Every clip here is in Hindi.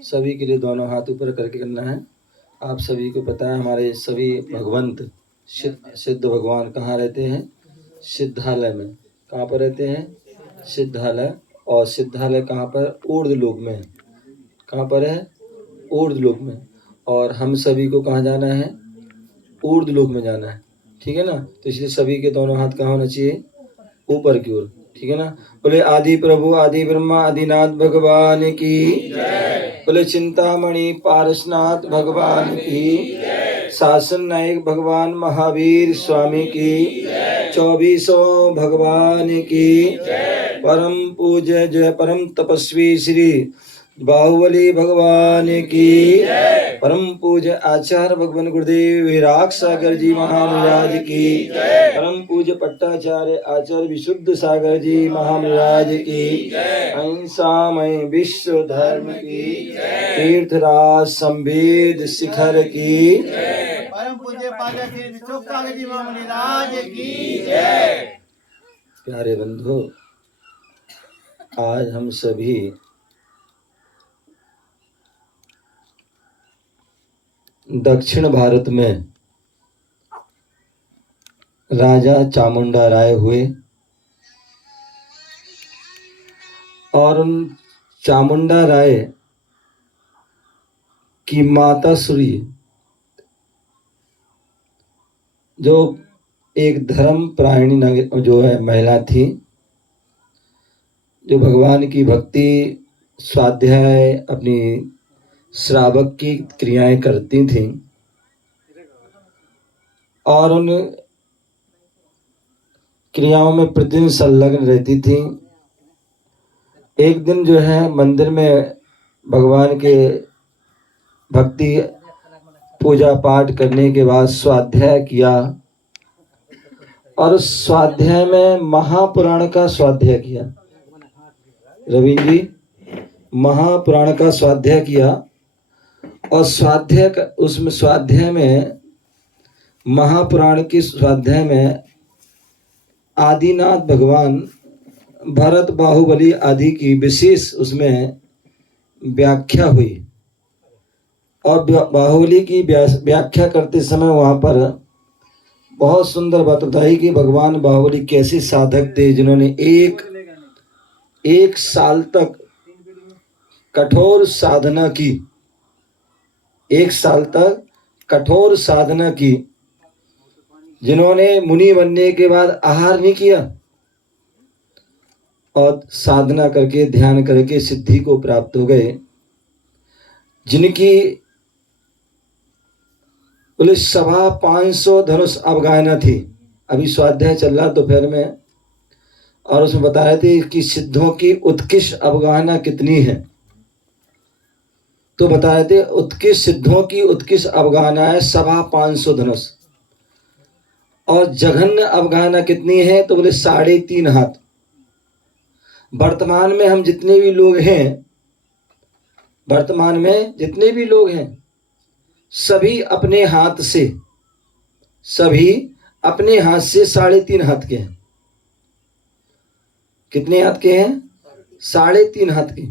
सभी के लिए दोनों हाथ ऊपर करके करना है। आप सभी को पता है हमारे सभी भगवंत सिद्ध भगवान कहाँ रहते हैं? सिद्धालय में। कहाँ पर रहते हैं? सिद्धालय। और सिद्धालय कहाँ पर? ऊर्ध्व लोक में। कहाँ पर है? ऊर्ध्व लोक में। और हम सभी को कहाँ जाना है? ऊर्ध्व लोक में जाना है। ठीक है ना? तो इसलिए सभी के दोनों हाथ कहाँ होना चाहिए? ऊपर की ओर। ठीक है ना? बोले आदि प्रभु आदि ब्रह्मा आदिनाथ भगवान की जय। बोले चिंतामणि पारसनाथ भगवान की, शासन नायक भगवान महावीर स्वामी की, 24 भगवान की, परम पूज्य जय परम तपस्वी श्री बाहुबली भगवान की, परम पूज्य आचार्य भगवान गुरुदेव विराग सागर जी महाराज की, परम पूज्य पट्टाचार्य आचार्य विशुद्ध सागर जी महाराज की, अहिंसामय विश्व धर्म की, तीर्थराज संवेद शिखर की, परम पूज्य सागर जी महाराज की जय। प्यारे बंधु, आज हम सभी दक्षिण भारत में राजा चामुंडा राय हुए और उन चामुंडा राय की माता सुरी जो एक धर्म प्रायणी जो है महिला थी, जो भगवान की भक्ति स्वाध्याय अपनी श्रावक की क्रियाएं करती थीं और उन क्रियाओं में प्रतिदिन संलग्न रहती थी। एक दिन जो है मंदिर में भगवान के भक्ति पूजा पाठ करने के बाद स्वाध्याय किया और उस स्वाध्याय में महापुराण का स्वाध्याय किया। रवीन जी, महापुराण का स्वाध्याय किया और उसमें स्वाध्याय में महापुराण की स्वाध्याय में आदिनाथ भगवान भरत बाहुबली आदि की विशेष उसमें व्याख्या हुई और बाहुबली की व्याख्या करते समय वहाँ पर बहुत सुंदर बात बताई कि भगवान बाहुबली कैसे साधक थे जिन्होंने एक साल तक कठोर साधना की। एक साल तक कठोर साधना की, जिन्होंने मुनि बनने के बाद आहार नहीं किया और साधना करके ध्यान करके सिद्धि को प्राप्त हो गए, जिनकी बोले 550 धनुष अवगाहना थी। अभी स्वाध्याय चल रहा दोपहर में और उसमें बता रहे थे कि सिद्धों की उत्कृष्ट अवगाहना कितनी है। तो बता रहे थे उत्कृष्ट सिद्धों की उत्कृष्ट अवगाहना है 550 धनुष और जघन्य अवगाहना कितनी है? तो बोले 3.5 हाथ। वर्तमान में हम जितने भी लोग हैं, वर्तमान में जितने भी लोग हैं सभी अपने हाथ से 3.5 हाथ के हैं। कितने हाथ के हैं? 3.5 हाथ के।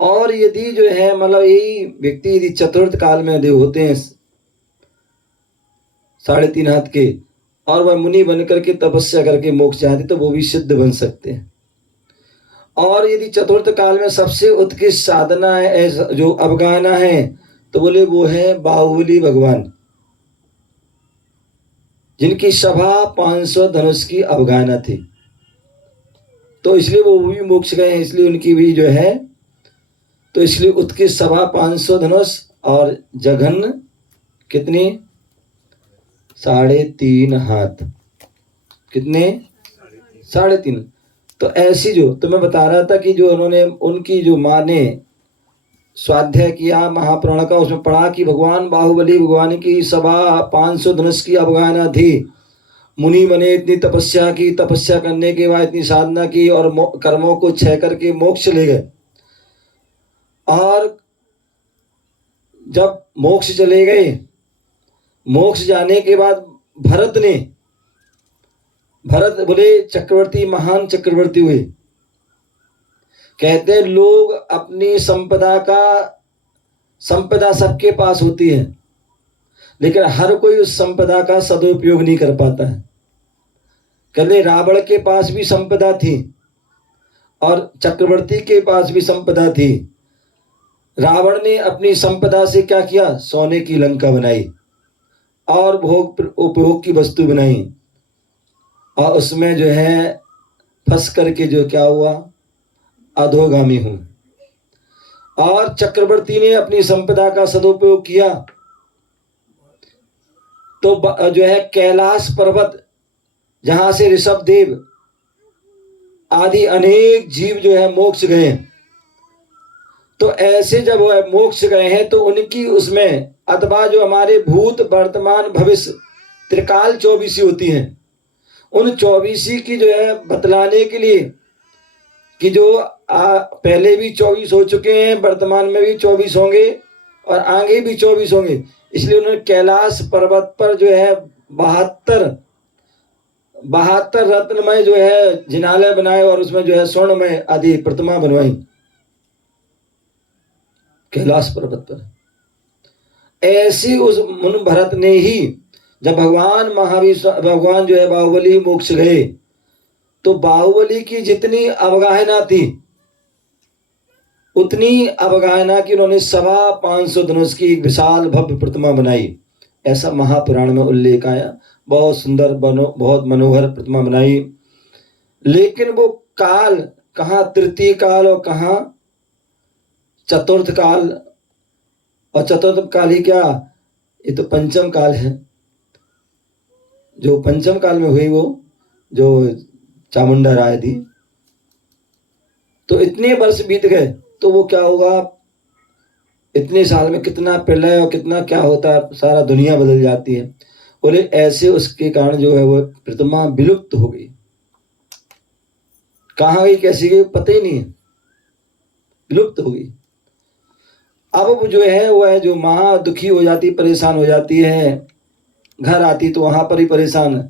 और यदि जो है मतलब यही व्यक्ति यदि चतुर्थ काल में यदि होते हैं 3.5 हाथ के और वह मुनि बन करके तपस्या करके मोक्ष चाहते तो वो भी सिद्ध बन सकते हैं। और यदि चतुर्थ काल में सबसे उत्कृष्ट साधना है जो अवगाहना है तो बोले वो है बाहुबली भगवान, जिनकी 550 धनुष की अवगाहना थी। तो इसलिए वो भी मोक्ष गए हैं, इसलिए उनकी भी जो है तो इसलिए उत्कृष्ट 550 धनुष और जघन्य कितनी? 3.5 हाथ। कितने? 3.5। तो ऐसी जो तो मैं बता रहा था कि जो उन्होंने उनकी जो माँ ने स्वाध्याय किया महापुराण का, उसमें पढ़ा कि भगवान बाहुबली भगवान की 550 धनुष की अवगाहना थी। मुनि बने, इतनी तपस्या की, तपस्या करने के बाद इतनी साधना की और कर्मों को क्षय करके मोक्ष ले गए। और जब मोक्ष चले गए, मोक्ष जाने के बाद भरत बोले चक्रवर्ती, महान चक्रवर्ती हुए। कहते हैं लोग अपनी संपदा का संपदा सबके पास होती है, लेकिन हर कोई उस संपदा का सदुपयोग नहीं कर पाता है। कहते रावण के पास भी संपदा थी और चक्रवर्ती के पास भी संपदा थी। रावण ने अपनी संपदा से क्या किया? सोने की लंका बनाई और भोग उपभोग की वस्तु बनाई, और उसमें जो है फंस करके जो क्या हुआ? अधोगामी हूं। और चक्रवर्ती ने अपनी संपदा का सदुपयोग किया तो जो है कैलाश पर्वत, जहां से ऋषभ देव आदि अनेक जीव जो है मोक्ष गए, तो ऐसे जब वह मोक्ष गए हैं तो उनकी उसमें अथवा जो हमारे भूत वर्तमान भविष्य त्रिकाल 24 होती हैं, उन 24 की जो है बतलाने के लिए कि जो पहले भी 24 हो चुके हैं, वर्तमान में भी 24 होंगे और आगे भी 24 होंगे, इसलिए उन्होंने कैलाश पर्वत पर जो है 72 रत्नमय जो है जिनालय बनाए और उसमें जो है स्वर्णमय आदि प्रतिमा बनवाई कैलाश पर्वत पर। ऐसे उस मुनि भरत ने ही जब भगवान जो है बाहुबली मोक्ष गए, तो बाहुबली की जितनी अवगाहना थी उतनी अवगाहना की उन्होंने 550 धनुष की एक विशाल भव्य प्रतिमा बनाई। ऐसा महापुराण में उल्लेख आया। बहुत सुंदर बहुत मनोहर प्रतिमा बनाई, लेकिन वो काल कहाँ तृतीय काल और कहाँ चतुर्थ काल, और चतुर्थ काल ही क्या, ये तो पंचम काल है। जो पंचम काल में हुई वो जो चामुंडा राय थी, तो इतने वर्ष बीत गए तो वो क्या होगा? इतने साल में कितना प्रलय और कितना क्या होता है, सारा दुनिया बदल जाती है। बोले ऐसे उसके कारण जो है वो प्रतिमा विलुप्त हो गई। कहाँ गई, कैसी गई, पता ही नहीं है, विलुप्त हो गई। अब वो जो है वह जो महा दुखी हो जाती, परेशान हो जाती है, घर आती तो वहां पर ही परेशान।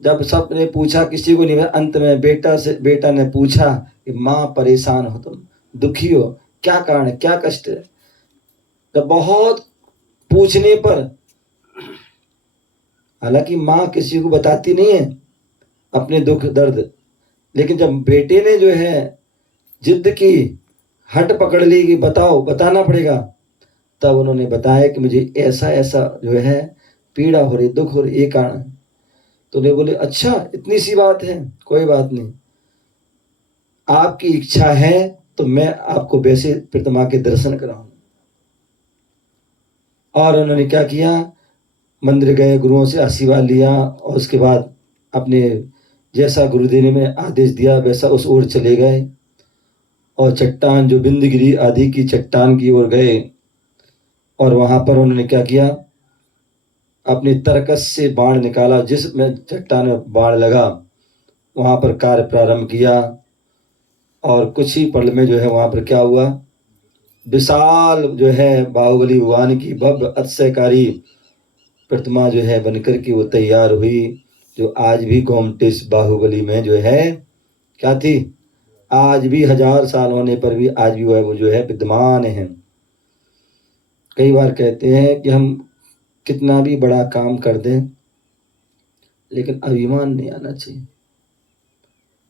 जब सब ने पूछा किसी को नहीं, अंत में बेटा ने पूछा कि माँ परेशान हो, तुम दुखी हो, क्या कारण है, क्या कष्ट है? जब बहुत पूछने पर, हालांकि माँ किसी को बताती नहीं है अपने दुख दर्द, लेकिन जब बेटे ने जो है जिद की, हट पकड़ ली कि बताओ, बताना पड़ेगा, तब उन्होंने बताया कि मुझे ऐसा ऐसा जो है पीड़ा हो रही, दुख हो रही, ये कारण। तो उन्हें बोले अच्छा इतनी सी बात है, कोई बात नहीं, आपकी इच्छा है तो मैं आपको वैसे प्रतिमा के दर्शन कराऊं। और उन्होंने क्या किया? मंदिर गए, गुरुओं से आशीर्वाद लिया, और उसके बाद अपने जैसा गुरुदेव ने आदेश दिया वैसा उस ओर चले गए, और चट्टान जो बिंदगिरी आदि की चट्टान की ओर गए, और वहां पर उन्होंने क्या किया? अपने तरकस से बाण निकाला, जिसमें चट्टान में बाण लगा वहां पर कार्य प्रारंभ किया, और कुछ ही पल में जो है वहां पर क्या हुआ? विशाल जो है बाहुबली भगवान की भव्य अतिशयकारी प्रतिमा जो है बनकर के वो तैयार हुई, जो आज भी गोमटेश बाहुबली में जो है क्या थी, आज भी 1000 साल होने पर भी आज भी वो जो है विद्यमान है। कई बार कहते हैं कि हम कितना भी बड़ा काम कर दें, लेकिन अभिमान नहीं आना चाहिए।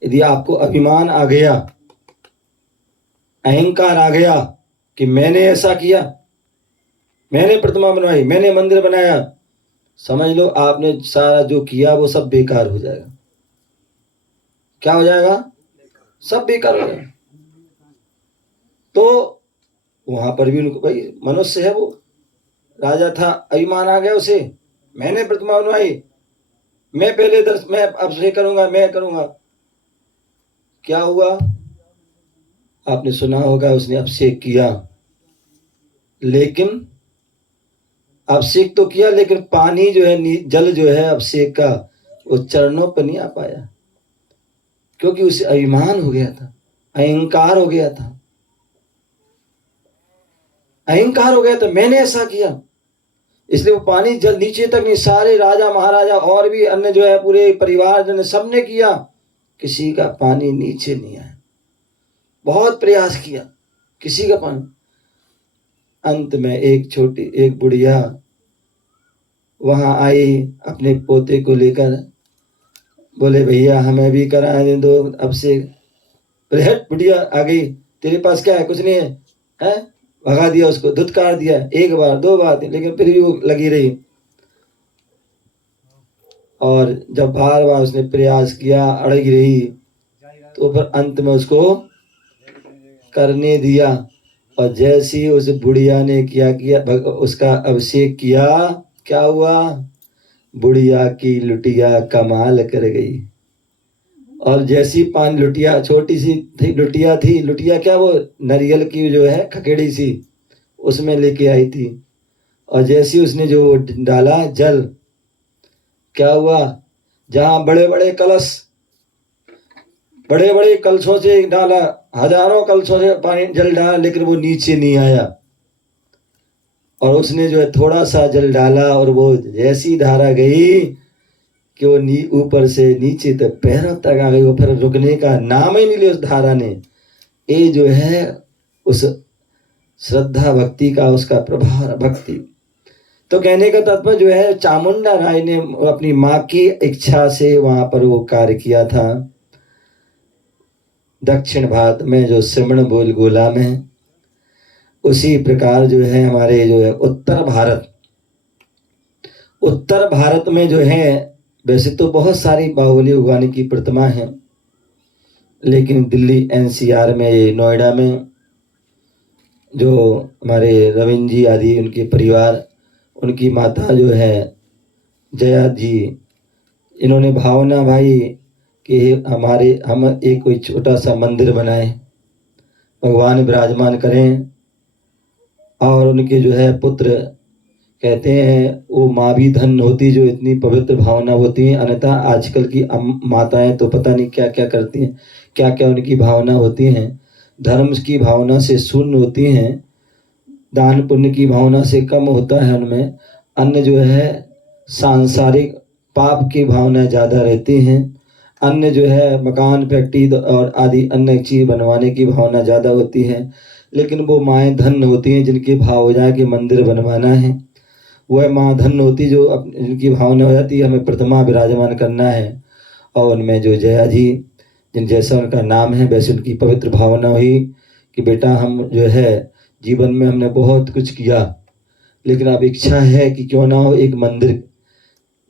यदि आपको अभिमान आ गया, अहंकार आ गया कि मैंने ऐसा किया, मैंने प्रतिमा बनवाई, मैंने मंदिर बनाया, समझ लो आपने सारा जो किया वो सब बेकार हो जाएगा। क्या हो जाएगा? सब बेकार हो जाएगा। तो वहां पर भी उनको, भाई मनुष्य है, वो राजा था, अभिमान आ गया उसे, मैंने प्रतिमा बनवाई, मैं पहले मैं अब से करूंगा, मैं करूंगा। क्या हुआ? आपने सुना होगा, उसने अभिषेक किया, लेकिन अभिषेक तो किया, लेकिन पानी जो है, जल जो है अभिषेक का, वो चरणों पर नहीं आ पाया, क्योंकि उसे अभिमान हो गया था, अहंकार हो गया था, अहंकार हो गया था, मैंने ऐसा किया। इसलिए वो पानी जल नीचे तक नहीं, सारे राजा महाराजा और भी अन्य जो है पूरे परिवार जन सबने किया, किसी का पानी नीचे नहीं आया। बहुत प्रयास किया, किसी का पानी। अंत में एक बुढ़िया वहाँ आई अपने पोते को लेकर, बोले भैया हमें भी कराने दो अब से। बोले हट बुढ़िया आ गई, तेरे पास क्या है? कुछ नहीं है, हैं? भगा दिया उसको, धुतकार दिया, एक बार दो बार, लेकिन फिर भी वो लगी रही। और जब बार बार उसने प्रयास किया, अड़गी रही, तो फिर अंत में उसको करने दिया। और जैसे ही उस बुढ़िया ने किया उसका अभिषेक किया, क्या हुआ? बुढ़िया की लुटिया कमाल कर गई। और जैसी पान लुटिया, छोटी सी थी लुटिया क्या, वो नारियल की जो है खकेड़ी सी, उसमें लेके आई थी। और जैसी उसने जो डाला जल, क्या हुआ? जहां बड़े बड़े कलशों से डाला, हजारों कलशों से पानी जल डाला, लेकिन वो नीचे नहीं आया। और उसने जो है थोड़ा सा जल डाला, और वो जैसी धारा गई कि वो ऊपर से नीचे तक पैरों तक आ गई। वो फिर रुकने का नाम ही नहीं लिया उस धारा ने। ये जो है उस श्रद्धा भक्ति का, उसका प्रभाव भक्ति। तो कहने का तात्पर्य जो है, चामुंडा राय ने अपनी माँ की इच्छा से वहां पर वो कार्य किया था। दक्षिण भारत में जो श्रवण बोल गोला में, उसी प्रकार जो है हमारे जो है उत्तर भारत में जो है, वैसे तो बहुत सारी बाहुबली भगवान की प्रतिमा है, लेकिन दिल्ली एनसीआर में, नोएडा में जो हमारे रविंद्र जी आदि उनके परिवार, उनकी माता जो है जया जी, इन्होंने भावना भाई कि हम एक कोई छोटा सा मंदिर बनाएं, भगवान विराजमान करें। और उनके जो है पुत्र कहते हैं वो माँ भी धन होती जो इतनी पवित्र भावना होती है। अन्यथा आजकल की माताएं तो पता नहीं क्या क्या करती हैं, क्या क्या उनकी भावना होती हैं, धर्म की भावना से शून्य होती हैं, दान पुण्य की भावना से कम होता है उनमें। अन्य जो है सांसारिक पाप की भावना ज़्यादा रहती हैं। अन्य जो है मकान फैक्ट्री और आदि अन्य चीज़ बनवाने की भावना ज़्यादा होती है। लेकिन वो माएँ धन होती हैं जिनकी भाव हो जाए कि मंदिर बनवाना है। वह माँ धन होती जो जिनकी भावना हो जाती है हमें प्रतिमा विराजमान करना है। और उनमें जो जया जी, जिन जैसा उनका नाम है वैसे उनकी पवित्र भावना हुई कि बेटा हम जो है जीवन में हमने बहुत कुछ किया, लेकिन अब इच्छा है कि क्यों ना हो एक मंदिर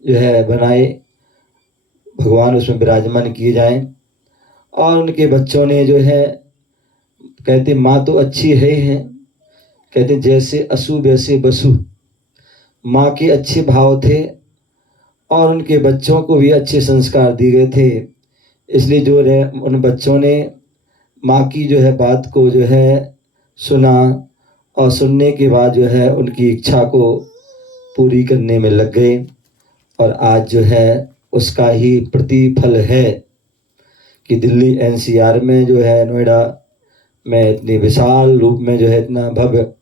जो है बनाए, भगवान उसमें विराजमान किए जाएं। और उनके बच्चों ने जो है कहते माँ तो अच्छी है, कहते जैसे असु वैसे बसु। माँ के अच्छे भाव थे और उनके बच्चों को भी अच्छे संस्कार दिए गए थे। इसलिए जो है उन बच्चों ने माँ की जो है बात को जो है सुना, और सुनने के बाद जो है उनकी इच्छा को पूरी करने में लग गए। और आज जो है उसका ही प्रतिफल है कि दिल्ली एनसीआर में जो है, नोएडा में इतनी विशाल रूप में जो है इतना भव्य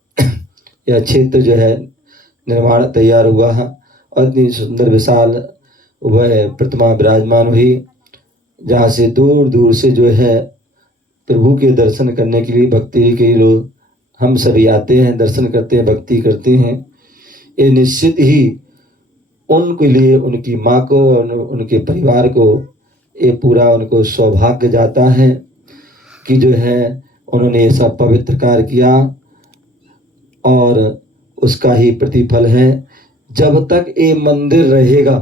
यह क्षेत्र जो है निर्माण तैयार हुआ है। और इतनी सुंदर विशाल वह प्रतिमा विराजमान हुई, जहाँ से दूर दूर से जो है प्रभु के दर्शन करने के लिए भक्ति के लोग हम सभी आते हैं, दर्शन करते हैं, भक्ति करते हैं। ये निश्चित ही उनके लिए, उनकी माँ को और उनके परिवार को ये पूरा उनको सौभाग्य जाता है कि जो है उन्होंने ये सब पवित्र कार्य किया, और उसका ही प्रतिफल है। जब तक ये मंदिर रहेगा,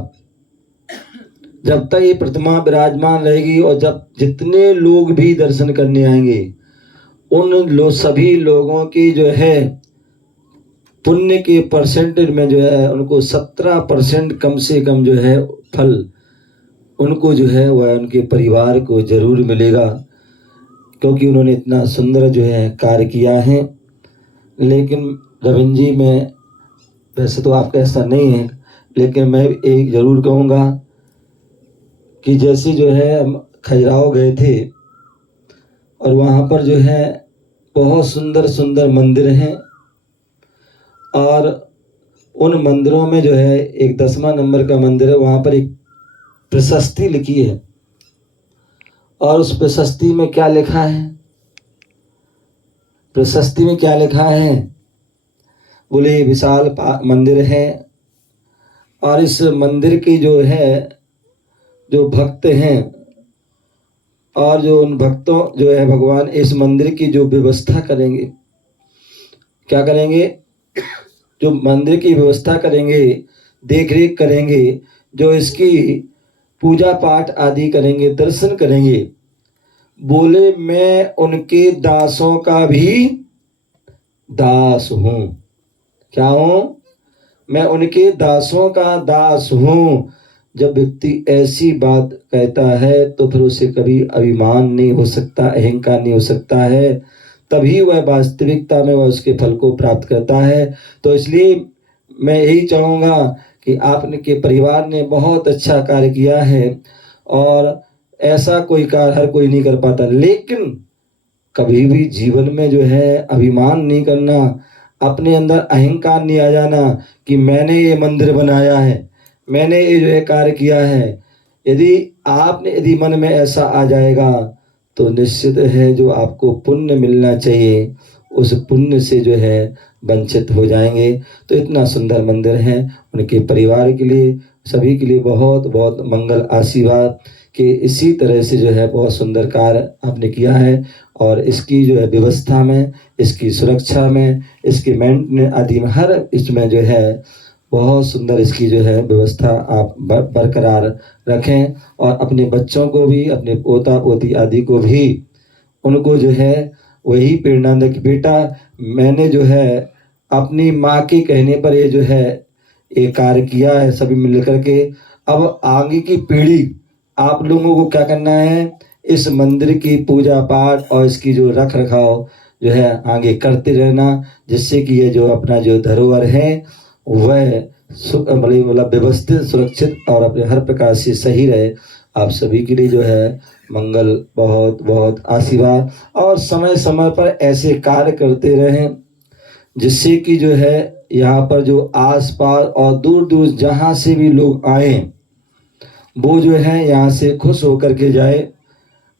जब तक ये प्रतिमा विराजमान रहेगी, और जब जितने लोग भी दर्शन करने आएंगे उन सभी लोगों की जो है पुण्य के परसेंटेज में जो है उनको 17% कम से कम जो है फल उनको जो है वह उनके परिवार को जरूर मिलेगा, क्योंकि उन्होंने इतना सुंदर जो है कार्य किया है। लेकिन रविंद्र जी में वैसे तो आपका ऐसा नहीं है, लेकिन मैं एक जरूर कहूँगा कि जैसे जो है हम खजुराहो गए थे और वहाँ पर जो है बहुत सुंदर सुंदर मंदिर हैं, और उन मंदिरों में जो है एक 10वां नंबर का मंदिर है, वहाँ पर एक प्रशस्ति लिखी है। और उस प्रशस्ति में क्या लिखा है? प्रशस्ति में क्या लिखा है? बोले विशाल मंदिर है, और इस मंदिर की जो है जो भक्त हैं और जो उन भक्तों जो है भगवान इस मंदिर की जो व्यवस्था करेंगे, क्या करेंगे, जो मंदिर की व्यवस्था करेंगे, देख रेख करेंगे, जो इसकी पूजा पाठ आदि करेंगे, दर्शन करेंगे, बोले मैं उनके दासों का भी दास हूं। क्या हूं? मैं उनके दासों का दास हूं। जब व्यक्ति ऐसी बात कहता है तो फिर उसे कभी अभिमान नहीं हो सकता, अहंकार नहीं हो सकता है, तभी वह वास्तविकता में वह उसके फल को प्राप्त करता है। तो इसलिए मैं यही चाहूँगा कि आपने के परिवार ने बहुत अच्छा कार्य किया है, और ऐसा कोई कार्य हर कोई नहीं कर पाता, लेकिन कभी भी जीवन में जो है अभिमान नहीं करना, अपने अंदर अहंकार नहीं आ जाना कि मैंने ये मंदिर बनाया है, मैंने ये जो है कार्य किया है। यदि मन में ऐसा आ जाएगा तो निश्चित है जो आपको पुण्य मिलना चाहिए उस पुण्य से जो है वंचित हो जाएंगे। तो इतना सुंदर मंदिर है, उनके परिवार के लिए सभी के लिए बहुत बहुत मंगल आशीर्वाद कि इसी तरह से जो है बहुत सुंदर कार्य आपने किया है, और इसकी जो है व्यवस्था में, इसकी सुरक्षा में, इसकी मेंटेनेंस आदि में, हर इसमें जो है बहुत सुंदर इसकी जो है व्यवस्था आप बरकरार रखें, और अपने बच्चों को भी, अपने पोता पोती आदि को भी, उनको जो है वही प्रेरणा दे कि बेटा मैंने जो है अपनी माँ के कहने पर ये जो है ये कार्य किया है सभी मिल करके। अब आगे की पीढ़ी आप लोगों को क्या करना है, इस मंदिर की पूजा पाठ और इसकी जो रख रखाव जो है आगे करते रहना, जिससे कि ये जो अपना जो धरोहर है वह मतलब व्यवस्थित, सुरक्षित और अपने हर प्रकार से सही रहे। आप सभी के लिए जो है मंगल, बहुत बहुत आशीर्वाद, और समय समय पर ऐसे कार्य करते रहें जिससे कि जो है यहाँ पर जो आसपास और दूर दूर जहाँ से भी लोग आए वो जो है यहाँ से खुश होकर के जाए,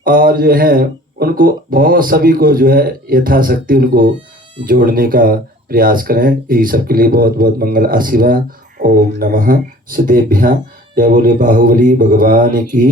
और जो है उनको बहुत सभी को जो है यथाशक्ति उनको जोड़ने का प्रयास करें। यही सबके लिए बहुत बहुत मंगल आशीर्वाद। ओम नमः सिद्धेभ्यः। जय बोले बाहुबली भगवान की।